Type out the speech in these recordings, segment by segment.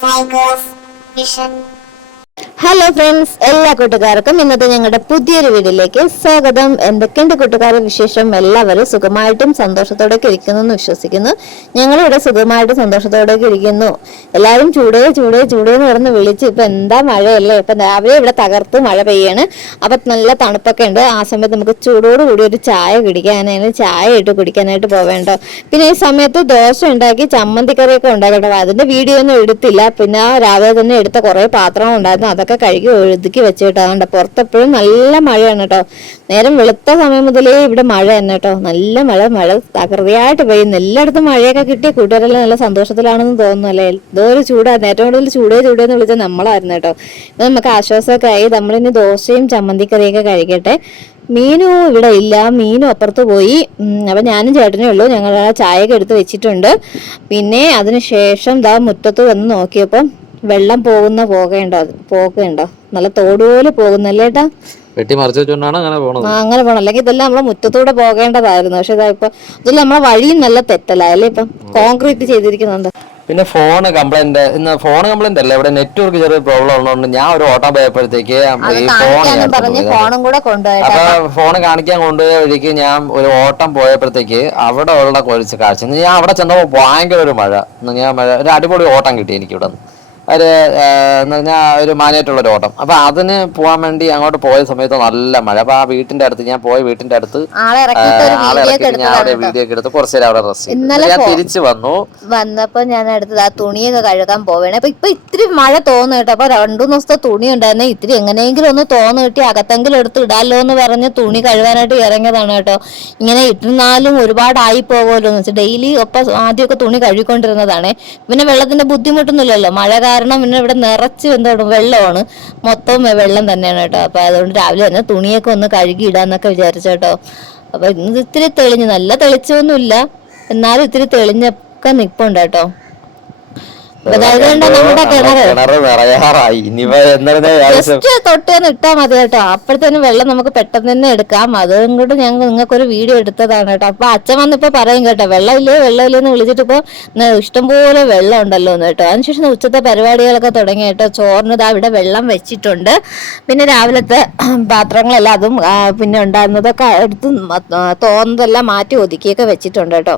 Tigers Vision. Hello friends, എല്ലാ കൂട്ടുകാർക്കും ഇന്നത്തെ ഞങ്ങളുടെ പുതിയൊരു വീഡിയോയിലേക്ക് സ്വാഗതം. എന്തൊക്കെയുണ്ട് കൂട്ടുകാരുടെ വിശേഷം? എല്ലാവരും സുഖമായിട്ടും സന്തോഷത്തോടെയൊക്കെ ഇരിക്കുന്നു എന്ന് വിശ്വസിക്കുന്നു. ഞങ്ങളിവിടെ സുഖമായിട്ട് സന്തോഷത്തോടെയൊക്കെ ഇരിക്കുന്നു. എല്ലാവരും ചൂടേ ചൂടേ ചൂടേ എന്ന് പറഞ്ഞ് വിളിച്ച് ഇപ്പൊ എന്താ മഴയല്ലേ. ഇപ്പൊ രാവിലെ ഇവിടെ തകർത്ത് മഴ പെയ്യാണ്. അപ്പൊ നല്ല തണുപ്പൊക്കെ ഉണ്ട്. ആ സമയത്ത് നമുക്ക് ചൂടോട് കൂടി ഒരു ചായ കുടിക്കാനായിട്ട് ചായ ഇട്ട് കുടിക്കാനായിട്ട് പോവേണ്ടോ. പിന്നെ ഈ സമയത്ത് ദോശ ഉണ്ടാക്കി ചമ്മന്തിക്കറിയൊക്കെ ഉണ്ടാക്കട്ടോ. അതിന്റെ വീഡിയോ ഒന്നും എടുത്തില്ല. പിന്നെ രാവിലെ തന്നെ എടുത്ത കുറെ പാത്രങ്ങൾ ഉണ്ടായിരുന്നു, അതൊക്കെ കഴുകി ഒഴുതുക്കി വെച്ചിട്ടോ. അതുകൊണ്ട് പുറത്തെപ്പോഴും നല്ല മഴയാണ് കേട്ടോ. നേരം വെളുത്ത സമയം മുതലേ ഇവിടെ മഴ തന്നെ കേട്ടോ. നല്ല മഴ തകൃതിയായിട്ട് പെയ്യുന്നു. എല്ലായിടത്തും മഴയൊക്കെ കിട്ടിയ കൂട്ടുകാരെല്ലാം നല്ല സന്തോഷത്തിലാണെന്ന് തോന്നുന്നു അല്ലേ. എന്തോ ഒരു ചൂടായിരുന്നു. ഏറ്റവും കൂടുതൽ ചൂടേന്ന് വിളിച്ചാൽ നമ്മളായിരുന്നു കേട്ടോ. ഇത് നമുക്ക് ആശ്വാസമൊക്കെ ആയി. നമ്മളിനി ദോശയും ചമ്മന്തിക്കറിയൊക്കെ കഴിക്കട്ടെ. മീനും ഇവിടെ ഇല്ല, മീനും അപ്പുറത്ത് പോയി. അപ്പൊ ഞാനും ചേട്ടനേ ഉള്ളൂ. ഞങ്ങൾ ചായയൊക്കെ എടുത്ത് വെച്ചിട്ടുണ്ട്. പിന്നെ അതിനുശേഷം ദാ മുറ്റത്ത് വന്ന് നോക്കിയപ്പം വെള്ളം പോകേണ്ടോ നല്ല തോടുപോലെ പോകുന്നല്ലേ ഏട്ടാ. വെട്ടി മറിച്ച് വെച്ചോണ്ടാണ് അങ്ങനെ പോണത്. അങ്ങനെ പോണം, അല്ലെങ്കിൽ ഇതെല്ലാം നമ്മളെ മുറ്റത്തൂടെ പോകേണ്ടതായിരുന്നു. പക്ഷെ ഇതാ ഇപ്പൊ ഇതെല്ലാം നമ്മളെ വഴിയും നല്ല തെറ്റല്ലേ. ഇപ്പം കോൺക്രീറ്റ് ചെയ്തിരിക്കുന്നുണ്ട്. പിന്നെ ഫോണ് കംപ്ലൈന്റ് അല്ല, ഇവിടെ നെറ്റ്വർക്ക് ചെറിയ പ്രോബ്ലം ഉള്ളതുകൊണ്ട് ഞാൻ ഒരു ഓട്ടം പോയപ്പോഴത്തേക്ക് ഈ ഫോണും കൂടെ കൊണ്ടുപോയി. അപ്പൊ ഫോണ് കാണിക്കാൻ കൊണ്ടുപോയ വഴിക്ക് ഞാൻ ഒരു ഓട്ടം പോയപ്പോഴത്തേക്ക് അവിടെ ഉള്ള കുറച്ച് കാഴ്ച, ഞാൻ അവിടെ ചെന്നപ്പോ ഭയങ്കര ഒരു മഴ ഒരു അടിപൊളി ഓട്ടം കിട്ടി എനിക്ക് ഇവിടെ നിന്ന്. എന്ന് പറഞ്ഞാൽ ഒരു മാനേറ്റുള്ളൊരു ഓട്ടം. അപ്പൊ അതിന് പോകാൻ വേണ്ടി അങ്ങോട്ട് പോയ സമയത്ത് നല്ല മഴ. അപ്പൊ ആ വീട്ടിന്റെ അടുത്ത് ഞാൻ ആളെ ഇറക്കിയിട്ട് ഞാൻ അവിടെ വീഡിയോ ഒക്കെ എടുത്ത് കുറച്ചു നേരം അവിടെ റെസ്റ്റ് ചെയ്തു. ഞാൻ തിരിച്ചു വന്നപ്പോ ഞാൻ അടുത്തത് ആ തുണിയൊക്കെ കഴുകാൻ പോവേണേ. അപ്പൊ ഇപ്പൊ ഇത്തിരി മഴ തോന്നു കേട്ടോ. അപ്പൊ 2 ദിവസത്തെ തുണി ഉണ്ടായിരുന്നെ. ഇത്തിരി എങ്ങനെയെങ്കിലും ഒന്ന് തോന്നു കിട്ടി അകത്തെങ്കിലും എടുത്ത് ഇടാലോ എന്ന് പറഞ്ഞ് തുണി കഴുകാനായിട്ട് ഇറങ്ങിയതാണ് കേട്ടോ. ഇങ്ങനെ ഇട്ടിരുന്നാലും ഒരുപാടായി പോകുമല്ലോ എന്ന് വെച്ചാൽ ഡെയിലി ആദ്യമൊക്കെ തുണി കഴുകിക്കൊണ്ടിരുന്നതാണ്. പിന്നെ വെള്ളത്തിന്റെ ബുദ്ധിമുട്ടൊന്നുമില്ലല്ലോ. മഴ കാരണം പിന്നെ ഇവിടെ നിറച്ച് വെള്ളമാണ്, മൊത്തം വെള്ളം തന്നെയാണ് കേട്ടോ. അപ്പൊ അതുകൊണ്ട് രാവിലെ തന്നെ തുണിയൊക്കെ ഒന്ന് കഴുകി ഇടാന്നൊക്കെ വിചാരിച്ചു കേട്ടോ. അപ്പൊ ഇന്ന് ഇത്തിരി തെളിഞ്ഞു, നല്ല തെളിച്ചൊന്നുമില്ല, എന്നാലും ഇത്തിരി തെളിഞ്ഞൊക്കെ നിപ്പുണ്ട് കേട്ടോ. നമ്മുടെ തൊട്ടേന്ന് ഇട്ടാ മതി കേട്ടോ. അപ്പോഴത്തേനും വെള്ളം നമുക്ക് പെട്ടെന്ന് തന്നെ എടുക്കാം. അതും കൂടെ ഞങ്ങൾ നിങ്ങൾക്കൊരു വീഡിയോ എടുത്തതാണ് കേട്ടോ. അപ്പൊ അച്ഛൻ വന്നിപ്പോ പറയും കേട്ടോ, വെള്ളമില്ലേന്ന് വിളിച്ചിട്ട് ഇപ്പൊ ഇഷ്ടംപോലെ വെള്ളം ഉണ്ടല്ലോ എന്ന് കേട്ടോ. അതിനുശേഷം ഉച്ചത്തെ പരിപാടികളൊക്കെ തുടങ്ങി കേട്ടോ. ചോറിന് ഇതാ ഇവിടെ വെള്ളം വെച്ചിട്ടുണ്ട്. പിന്നെ രാവിലത്തെ പാത്രങ്ങളെല്ലാം അതും പിന്നെ ഉണ്ടായിരുന്നതൊക്കെ എടുത്ത് തോന്നുന്നതെല്ലാം മാറ്റി ഒതുക്കിയൊക്കെ വെച്ചിട്ടുണ്ട് കേട്ടോ.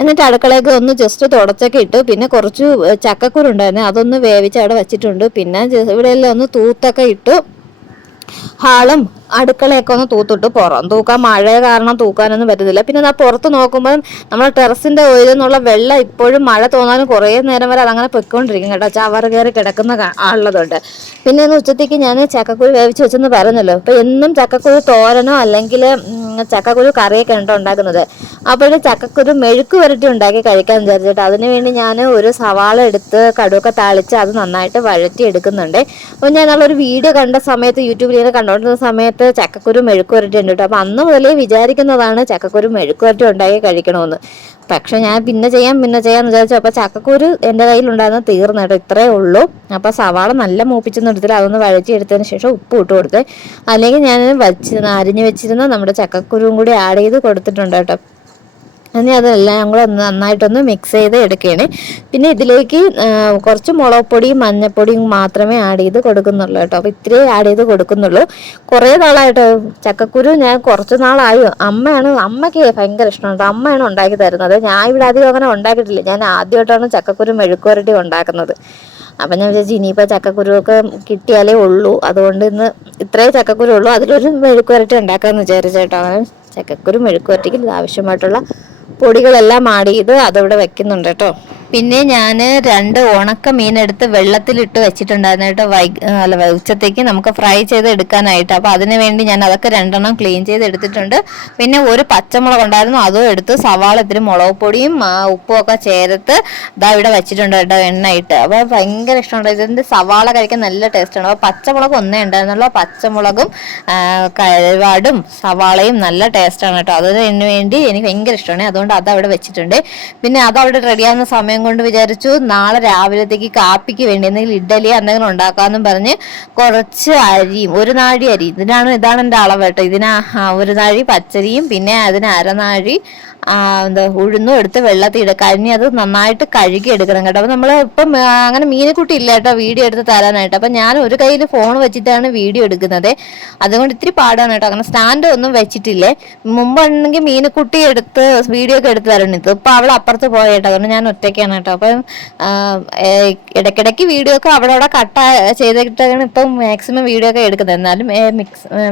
എന്നിട്ട് അടുക്കളയൊക്കെ ഒന്ന് ജസ്റ്റ് തുടച്ചൊക്കെ ഇട്ടു. പിന്നെ കുറച്ച് ചക്കക്കുരു ഉണ്ടായിരുന്നു, അതൊന്ന് വേവിച്ച് അവിടെ വെച്ചിട്ടുണ്ട്. പിന്നെ ഇവിടെ എല്ലാം ഒന്ന് തൂത്തൊക്കെ ഇട്ടു. ഹാളും അടുക്കളയൊക്കെ ഒന്ന് തൂത്തിട്ട് പുറം തൂക്കാൻ മഴ കാരണം തൂക്കാനൊന്നും പറ്റുന്നില്ല. പിന്നെ ആ പുറത്ത് നോക്കുമ്പോൾ നമ്മളെ ടെറസിന്റെ ഉയരുന്നുള്ള വെള്ളം ഇപ്പോഴും മഴ തോന്നാനും കുറേ നേരം വരെ അതങ്ങനെ പൊയ്ക്കൊണ്ടിരിക്കും കേട്ടോ. ചവറ് കയറി കിടക്കുന്ന ഉള്ളതുണ്ട്. പിന്നെ ഇന്ന് ഉച്ചത്തേക്ക് ഞാൻ ചക്കക്കുരു വേവിച്ച് വെച്ചെന്ന് പറഞ്ഞല്ലോ. ഇപ്പൊ എന്നും ചക്കക്കുരു തോരനോ അല്ലെങ്കിൽ ചക്കക്കുരു കറിയൊക്കെ ഉണ്ടോ ഉണ്ടാക്കുന്നത്. അപ്പോൾ ചക്കക്കുരു മെഴുക്ക് വരട്ടി ഉണ്ടാക്കി കഴിക്കാൻ വിചാരിച്ചിട്ട് അതിനുവേണ്ടി ഞാൻ ഒരു സവാള എടുത്ത് കടുവൊക്കെ താളിച്ച് അത് നന്നായിട്ട് വഴറ്റി എടുക്കുന്നുണ്ട്. അപ്പോൾ ഞാൻ ഒരു വീഡിയോ കണ്ട സമയത്ത് യൂട്യൂബിൽ ഇങ്ങനെ കണ്ടുകൊണ്ടിരുന്ന സമയത്ത് ചക്കക്കുരു മെഴുക്ക് വരട്ടി ഉണ്ട് കേട്ടോ. അപ്പൊ അന്ന് മുതലേ വിചാരിക്കുന്നതാണ് ചക്കക്കുരു മെഴുക്ക് വരട്ടി ഉണ്ടാക്കി കഴിക്കണമെന്ന്. പക്ഷെ ഞാൻ പിന്നെ ചെയ്യാന്ന് വിചാരിച്ചു. അപ്പൊ ചക്കക്കുരു എൻ്റെ കയ്യിലുണ്ടായിരുന്ന തീർന്നു കേട്ടോ. ഇത്രയേ ഉള്ളൂ. അപ്പൊ സവാള നല്ല മൂപ്പിച്ചൊന്നും എടുത്തില്ല, അതൊന്ന് വഴറ്റി എടുത്തതിന് ശേഷം ഉപ്പ് ഇട്ട് കൊടുത്ത്, അല്ലെങ്കിൽ ഞാൻ അരിഞ്ഞു വെച്ചിരുന്ന നമ്മുടെ ചക്കക്കുരുവും കൂടി ആഡ് ചെയ്ത് കൊടുത്തിട്ടുണ്ട് കേട്ടോ. ഇനി അതെല്ലാം കൂടെ നന്നായിട്ടൊന്ന് മിക്സ് ചെയ്ത് എടുക്കുകയാണ്. പിന്നെ ഇതിലേക്ക് കുറച്ച് മുളക് പൊടിയും മഞ്ഞപ്പൊടിയും മാത്രമേ ആഡ് ചെയ്ത് കൊടുക്കുന്നുള്ളൂ കേട്ടോ. അപ്പോൾ ഇത്രയേ ആഡ് ചെയ്ത് കൊടുക്കുന്നുള്ളൂ. കുറേ നാളായിട്ടോ ചക്കക്കുരു ഞാൻ കുറച്ച് നാളായി. അമ്മയ്ക്ക് ഭയങ്കര ഇഷ്ടമാണ്. അമ്മയാണ് ഉണ്ടാക്കി തരുന്നത്. ഞാൻ ഇവിടെ അധികം അങ്ങനെ ഉണ്ടാക്കിയിട്ടില്ല. ഞാൻ ആദ്യമായിട്ടാണ് ചക്കക്കുരു മെഴുക്കുവരട്ടി ഉണ്ടാക്കുന്നത്. അപ്പം ഞാൻ വിചാരിച്ചു ഇനിയിപ്പോൾ ചക്കക്കുരുവൊക്കെ കിട്ടിയാലേ ഉള്ളൂ, അതുകൊണ്ട് ഇന്ന് ഇത്രയേ ചക്കക്കുരു ഉള്ളൂ, അതിലൊരു മെഴുക്കുവരട്ടി ഉണ്ടാക്കാമെന്ന് വിചാരിച്ചേട്ടോ. ചക്കക്കുരു മെഴുക്കുവരട്ടിക്ക് ആവശ്യമായിട്ടുള്ള പൊടികളെല്ലാം ആഡ് ചെയ്ത് അതവിടെ വെക്കുന്നുണ്ട് കേട്ടോ. പിന്നെ ഞാൻ 2 ഉണക്ക മീനെടുത്ത് വെള്ളത്തിലിട്ട് വെച്ചിട്ടുണ്ടായിരുന്നു കേട്ടോ. ഉച്ചത്തേക്ക് നമുക്ക് ഫ്രൈ ചെയ്ത് എടുക്കാനായിട്ട്. അപ്പോൾ അതിന് വേണ്ടി ഞാൻ അതൊക്കെ 2 ക്ലീൻ ചെയ്ത് എടുത്തിട്ടുണ്ട്. പിന്നെ ഒരു പച്ചമുളക് ഉണ്ടായിരുന്നു, അതും എടുത്ത് സവാള ഇത്തിരി മുളക് പൊടിയും ഉപ്പും ഒക്കെ ചേർത്ത് ഇതാ ഇവിടെ വെച്ചിട്ടുണ്ട് കേട്ടോ, എണ്ണയിട്ട്. അപ്പോൾ ഭയങ്കര ഇഷ്ടമുണ്ട് ഇതിൻ്റെ സവാള കഴിക്കാൻ, നല്ല ടേസ്റ്റാണ്. അപ്പോൾ പച്ചമുളക് ഒന്നേ ഉണ്ടായിരുന്നുള്ളൂ. പച്ചമുളകും കരുവാടും സവാളയും നല്ല ടേസ്റ്റാണ് കേട്ടോ. അതിന് വേണ്ടി എനിക്ക് ഭയങ്കര ഇഷ്ടമാണ്. അതുകൊണ്ട് അതവിടെ വെച്ചിട്ടുണ്ട്. പിന്നെ അതവിടെ റെഡിയാകുന്ന സമയം കൊണ്ട് വിചാരിച്ചു നാളെ രാവിലത്തേക്ക് കാപ്പിക്ക് വേണ്ടി എന്തെങ്കിലും ഇഡ്ഡലി എന്തെങ്കിലും ഉണ്ടാക്കാമെന്നും പറഞ്ഞ് കുറച്ച് അരിയും 1 നാഴി അരി, ഇതാണ് എൻ്റെ അളവ് കേട്ടോ. ഇതിന് 1 നാഴി പച്ചരിയും പിന്നെ അതിന് 1/2 നാഴി എന്താ ഉഴുന്നും എടുത്ത് വെള്ളത്തിൽ ഇടുക, കഴിഞ്ഞ് അത് നന്നായിട്ട് കഴുകി എടുക്കണം കേട്ടോ. അപ്പൊ നമ്മൾ ഇപ്പം അങ്ങനെ മീനെക്കുട്ടി ഇല്ല കേട്ടോ വീഡിയോ എടുത്ത് തരാനായിട്ട്. അപ്പൊ ഞാൻ ഒരു കയ്യിൽ ഫോൺ വെച്ചിട്ടാണ് വീഡിയോ എടുക്കുന്നത്, അതുകൊണ്ട് ഇത്തിരി പാടാണ് കേട്ടോ. അങ്ങനെ സ്റ്റാൻഡ് ഒന്നും വെച്ചിട്ടില്ലേ. മുമ്പാണെങ്കിൽ മീനെക്കുട്ടി എടുത്ത് വീഡിയോ ഒക്കെ എടുത്ത് തരണിത്, ഇപ്പൊ അവൾ അപ്പുറത്ത് പോയ കേട്ടോ, അതുകൊണ്ട് ഞാൻ ഒറ്റയ്ക്കാണ് കേട്ടോ. അപ്പം ഇടയ്ക്കിടയ്ക്ക് വീഡിയോ ഒക്കെ അവിടെ കട്ട് ചെയ്തിട്ടാണ് ഇപ്പം മാക്സിമം വീഡിയോ ഒക്കെ എടുക്കുന്നത്, എന്നാലും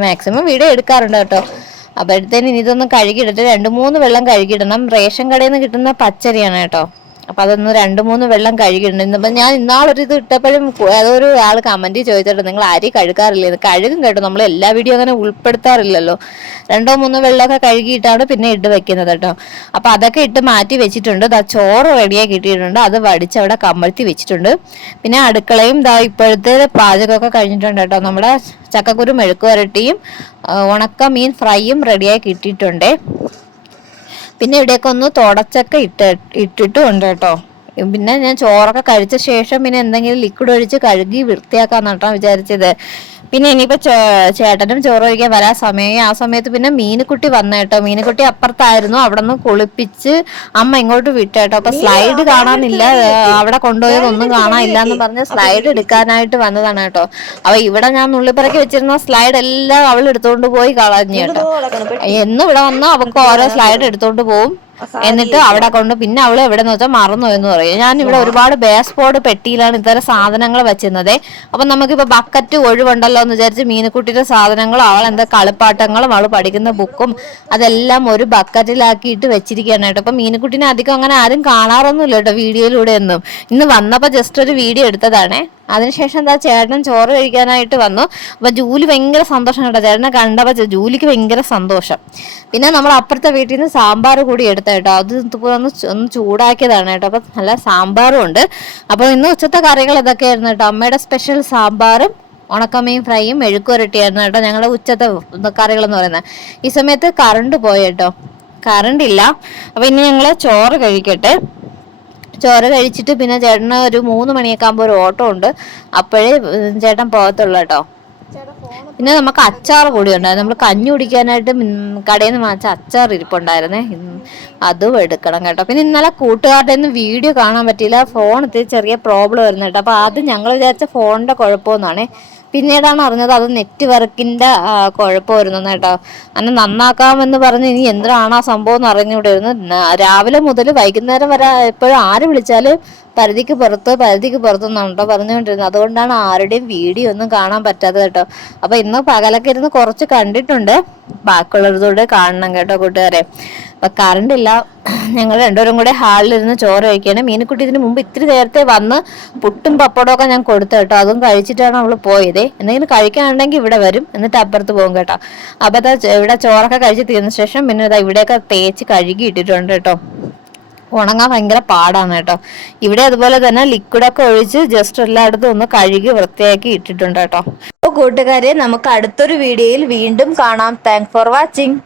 മാക്സിമം വീഡിയോ എടുക്കാറുണ്ട് കേട്ടോ. അപ്പോഴത്തേന് ഇതൊന്ന് കഴുകിയിട്ടിട്ട് 2-3 വെള്ളം കഴുകിയിടണം. റേഷൻ കടയിൽ നിന്ന് കിട്ടുന്ന പച്ചരിയാണ് കേട്ടോ, അപ്പൊ അതൊന്ന് 2-3 വെള്ളം കഴുകിയിട്ടുണ്ട്. അപ്പൊ ഞാൻ ഇന്നാളൊരു ഇത് ഇട്ടപ്പോഴും അതൊരു ആൾ കമന്റ് ചോദിച്ചിട്ട് നിങ്ങൾ അരി കഴുകാറില്ലേ, കഴുകും കേട്ടോ, നമ്മൾ എല്ലാ വീഡിയോ അങ്ങനെ ഉൾപ്പെടുത്താറില്ലല്ലോ. 2-3 വെള്ളമൊക്കെ കഴുകിയിട്ടാണ് പിന്നെ ഇട്ട് വെക്കുന്നത് കേട്ടോ. അപ്പൊ അതൊക്കെ ഇട്ട് മാറ്റി വെച്ചിട്ടുണ്ട്. ചോറ് റെഡിയാക്കി കിട്ടിയിട്ടുണ്ട്, അത് വടിച്ച് അവിടെ കമഴ്ത്തി വെച്ചിട്ടുണ്ട്. പിന്നെ അടുക്കളയും ഇപ്പോഴത്തെ പാചകമൊക്കെ കഴിഞ്ഞിട്ടുണ്ട് കേട്ടോ. നമ്മുടെ ചക്കക്കുരു മെഴുക്ക് വരട്ടിയും ഉണക്ക മീൻ ഫ്രൈയും റെഡിയായി കിട്ടിയിട്ടുണ്ട്. പിന്നെ ഇവിടെയൊക്കെ ഒന്ന് തുടച്ചൊക്കെ ഇട്ടിട്ടും ഉണ്ട് കേട്ടോ. പിന്നെ ഞാൻ ചോറൊക്കെ കഴിച്ച ശേഷം പിന്നെ എന്തെങ്കിലും ലിക്വിഡ് ഒഴിച്ച് കഴുകി വൃത്തിയാക്കാന്ന് കേട്ടോ വിചാരിച്ചത്. പിന്നെ ഇനിയിപ്പോ ചേട്ടനും ചോറ് കഴിക്കാൻ വരാൻ സമയമായി. ആ സമയത്ത് പിന്നെ മീനുകുട്ടി വന്ന കേട്ടോ. മീനുകുട്ടി അപ്പുറത്തായിരുന്നു, അവിടെ നിന്ന് കുളിപ്പിച്ച് അമ്മ ഇങ്ങോട്ട് വിട്ടേട്ടോ. അപ്പൊ സ്ലൈഡ് കാണാനില്ല, അവിടെ കൊണ്ടുപോയതൊന്നും കാണാനില്ല എന്ന് പറഞ്ഞ് സ്ലൈഡ് എടുക്കാനായിട്ട് വന്നതാണ് കേട്ടോ. അപ്പൊ ഇവിടെ ഞാൻ നുള്ളിപ്പറക്കി വെച്ചിരുന്ന സ്ലൈഡ് എല്ലാം അവൾ എടുത്തോണ്ട് പോയി കളഞ്ഞു കേട്ടോ. എന്നും ഇവിടെ വന്ന് അവൾക്ക് ഓരോ സ്ലൈഡ് എടുത്തോണ്ട് പോകും, എന്നിട്ട് അവിടെ കൊണ്ട് പിന്നെ അവള് എവിടെന്ന് വെച്ചാൽ മറന്നു എന്ന് പറയും. ഞാൻ ഇവിടെ ഒരുപാട് ബേസ്ബോർഡ് പെട്ടിയിലാണ് ഇത്തരം സാധനങ്ങൾ വെച്ചിരുന്നത്. അപ്പൊ നമുക്കിപ്പോ ബക്കറ്റ് ഒഴിവുണ്ടല്ലോ എന്ന് വിചാരിച്ച് മീനുക്കുട്ടിയുടെ സാധനങ്ങളും അവളെന്താ കളിപ്പാട്ടങ്ങളും അവള് പഠിക്കുന്ന ബുക്കും അതെല്ലാം ഒരു ബക്കറ്റിലാക്കിയിട്ട് വെച്ചിരിക്കുകയാണ് കേട്ടോ. അപ്പൊ മീനുക്കുട്ടിനെ അധികം അങ്ങനെ ആരും കാണാറൊന്നുമില്ല കേട്ടോ വീഡിയോയിലൂടെ ഒന്നും. ഇന്ന് വന്നപ്പോ ജസ്റ്റ് ഒരു വീഡിയോ എടുത്തതാണേ. അതിനുശേഷം എന്താ ചേട്ടൻ ചോറ് കഴിക്കാനായിട്ട് വന്നു. അപ്പൊ ജൂലി ഭയങ്കര സന്തോഷം കേട്ടോ, ചേട്ടനെ കണ്ടപ്പോ ജൂലിക്ക് ഭയങ്കര സന്തോഷം. പിന്നെ നമ്മൾ അപ്പുറത്തെ വീട്ടിൽ നിന്ന് സാമ്പാർ കൂടി എടുത്ത കേട്ടോ, അത് ഒന്ന് ചൂടാക്കിയതാണ് കേട്ടോ. അപ്പൊ നല്ല സാമ്പാറും ഉണ്ട്. അപ്പൊ ഇന്ന് ഉച്ചത്തെ കറികൾ ഇതൊക്കെയായിരുന്നു കേട്ടോ. അമ്മയുടെ സ്പെഷ്യൽ സാമ്പാറും ഉണക്കമീൻ ഫ്രൈയും മെഴുക്ക് വരട്ടിയായിരുന്നു കേട്ടോ ഞങ്ങളുടെ ഉച്ചത്തെ കറികൾ എന്ന് പറയുന്നത്. ഈ സമയത്ത് കറണ്ട് പോയി കേട്ടോ, കറണ്ട് ഇല്ല. അപ്പൊ ഇനി ഞങ്ങള് ചോറ് കഴിക്കട്ടെ. ചോറ് കഴിച്ചിട്ട് പിന്നെ ചേട്ടന് ഒരു 3 മണിയൊക്കെ ആകുമ്പോൾ ഒരു ഓട്ടോ ഉണ്ട്, അപ്പോഴേ ചേട്ടൻ പോകത്തുള്ളൂ കേട്ടോ. പിന്നെ നമുക്ക് അച്ചാർ കൂടി ഉണ്ടായിരുന്നു, നമ്മൾ കഞ്ഞി കുടിക്കാനായിട്ട് കടയിൽ നിന്ന് വാങ്ങിച്ച അച്ചാർ ഇരിപ്പുണ്ടായിരുന്നേ, അതും എടുക്കണം കേട്ടോ. പിന്നെ ഇന്നലെ കൂട്ടുകാരുടെ ഒന്നും വീഡിയോ കാണാൻ പറ്റിയില്ല, ഫോൺ ഇത്തിരി ചെറിയ പ്രോബ്ലം വരുന്നു കേട്ടോ. അപ്പൊ ആദ്യം ഞങ്ങൾ വിചാരിച്ച ഫോണിന്റെ കുഴപ്പമെന്നാണ്, പിന്നീടാണ് അറിഞ്ഞത് അത് നെറ്റ് വർക്കിന്റെ കുഴപ്പമായിരുന്നു കേട്ടോ. അങ്ങനെ നന്നാക്കാമെന്ന് പറഞ്ഞ് ഇനി എന്തിനാണ് ആ സംഭവം എന്ന് അറിഞ്ഞുകൂടായിരുന്നു. രാവിലെ മുതൽ വൈകുന്നേരം വരെ എപ്പോഴും ആര് വിളിച്ചാലും പരിധിക്ക് പുറത്തുനിന്നാണ് കേട്ടോ പറഞ്ഞുകൊണ്ടിരുന്നത്. അതുകൊണ്ടാണ് ആരുടെയും വീഡിയോ ഒന്നും കാണാൻ പറ്റാത്തത് കേട്ടോ. അപ്പൊ ഇന്ന് പകലൊക്കെ ഇരുന്ന് കുറച്ച് കണ്ടിട്ടുണ്ട്, ബാക്കിയുള്ളവരോട് കാണണം കേട്ടോ കൂട്ടുകാരെ. അപ്പൊ കറണ്ട് ഇല്ല, ഞങ്ങൾ രണ്ടുപേരും കൂടെ ഹാളിലിരുന്ന് ചോറ് കഴിക്കുകയാണ്. മീനുക്കുട്ടി ഇതിന് മുമ്പ് ഇത്തിരി നേരത്തെ വന്ന് പുട്ടും പപ്പടവും ഒക്കെ ഞാൻ കൊടുത്തു കേട്ടോ, അതും കഴിച്ചിട്ടാണ് അവള് പോയത്. എന്തെങ്കിലും കഴിക്കാനുണ്ടെങ്കിൽ ഇവിടെ വരും, എന്നിട്ട് അപ്പുറത്ത് പോകും കേട്ടോ. അപ്പൊ ഇവിടെ ചോറൊക്കെ കഴിച്ച് തീർന്ന ശേഷം പിന്നെ ഇവിടെയൊക്കെ തേച്ച് കഴുകി ഇട്ടിട്ടുണ്ട് കേട്ടോ. ഉണങ്ങാൻ ഭയങ്കര പാടാണ് കേട്ടോ. ഇവിടെ അതുപോലെ തന്നെ ലിക്വിഡൊക്കെ ഒഴിച്ച് ജസ്റ്റ് എല്ലായിടത്തും ഒന്ന് കഴുകി വൃത്തിയാക്കി ഇട്ടിട്ടുണ്ട് കേട്ടോ. അപ്പോൾ കൂട്ടുകാരെ, നമുക്ക് അടുത്തൊരു വീഡിയോയിൽ വീണ്ടും കാണാം. Thanks for watching.